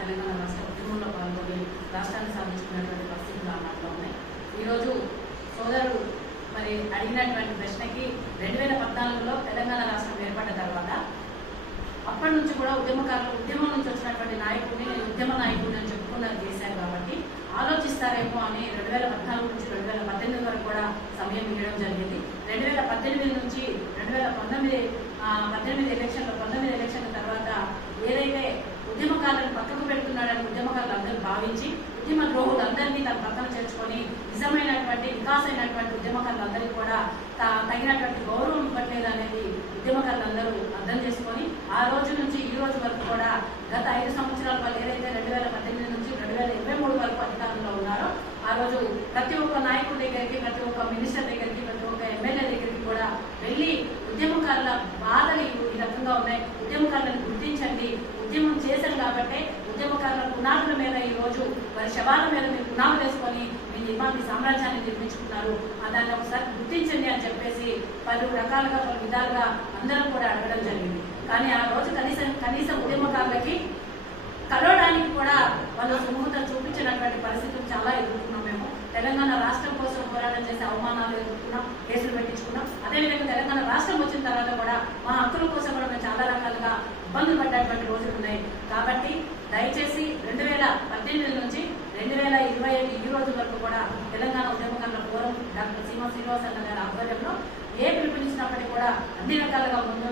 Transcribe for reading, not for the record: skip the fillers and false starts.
తెలంగాణ రాష్ట్ర ఉద్యమంలో పాల్గొని రాష్ట్రాన్ని సాధించుకున్నటువంటి పరిస్థితులు ఆనాటిలో ఉన్నాయి. ఈరోజు సోదరుడు మరి అడిగినటువంటి ప్రశ్నకి 2014లో తెలంగాణ రాష్ట్రం ఏర్పడ్డ తర్వాత అప్పటి నుంచి కూడా ఉద్యమం నుంచి వచ్చినటువంటి నాయకుడిని నేను ఉద్యమ నాయకుడిని అని చెప్పుకున్నది చేశాను కాబట్టి ఆలోచిస్తారేమో అని 2014 నుంచి 2018 వరకు కూడా సమయం ఇవ్వడం జరిగింది. 2018 నుంచి 2019 ఎలక్షన్ల తర్వాత ఏదైతే ఉద్యమకారులను పక్కకు పెడుతున్నాడని ఉద్యమకారులు అందరూ భావించి ఉద్యమ ద్రోహులందరినీ తన పక్కన చేర్చుకొని నిజమైనటువంటి వికాసమైనటువంటి ఉద్యమకారులందరికీ కూడా తగినటువంటి గౌరవం ఇవ్వట్లేదు అనేది ఉద్యమకారులందరూ అర్థం చేసుకొని ఆ రోజు నుంచి ఈ రోజు వరకు కూడా గత 5 సంవత్సరాల వాళ్ళు ఏదైతే 2018 నుంచి 2023 వరకు అధికారంలో ఉన్నారో ఆ రోజు ప్రతి ఒక్క నాయకుడి దగ్గరికి, ప్రతి ఒక్క మినిస్టర్ దగ్గరికి, ప్రతి ఒక్క ఎమ్మెల్యే దగ్గరికి కూడా వెళ్ళి ఉద్యమకారుల బాధలు ఈ రకంగా ఉన్నాయి, ఉద్యమకారులను గుర్తించండి, ఉద్యమం చేశాం కాబట్టి ఉద్యమకారుల పునాదుల మీద ఈ రోజు వారి శవాల మీద మీరు పునాదులు వేసుకొని మీ సామ్రాజ్యాన్ని నిర్మించుకున్నారు, దాన్ని ఒకసారి గుర్తించండి అని చెప్పేసి పలు రకాలుగా పలు విధాలుగా అందరం కూడా అడగడం జరిగింది. కానీ ఆ రోజు కనీసం ఉద్యమకారులకి కలవడానికి కూడా వాళ్ళు సుముఖత చూపించినటువంటి పరిస్థితులు చాలా ఎదుర్కొన్నాం. మేము తెలంగాణ రాష్ట్రం కోసం పోరాటం చేసే అవమానాలు ఎదుర్కొన్నాం, కేసులు పెట్టించుకున్నాం. అదేవిధంగా తెలంగాణ రాష్ట్రం వచ్చిన తర్వాత కూడా మా హక్కుల కోసం కూడా మేము చాలా రకాలుగా ఇబ్బందులు పడ్డటువంటి రోజులు ఉన్నాయి. కాబట్టి దయచేసి 2018 నుంచి 2025 ఈ రోజు వరకు కూడా తెలంగాణ ఉద్యమకారుల ఫోరం డాక్టర్ సీమ శ్రీనివాస్ అన్న గారి ఆధ్వర్యంలో ఏ పిలుపునిచ్చినప్పటికీ కూడా అన్ని రకాలుగా ముందు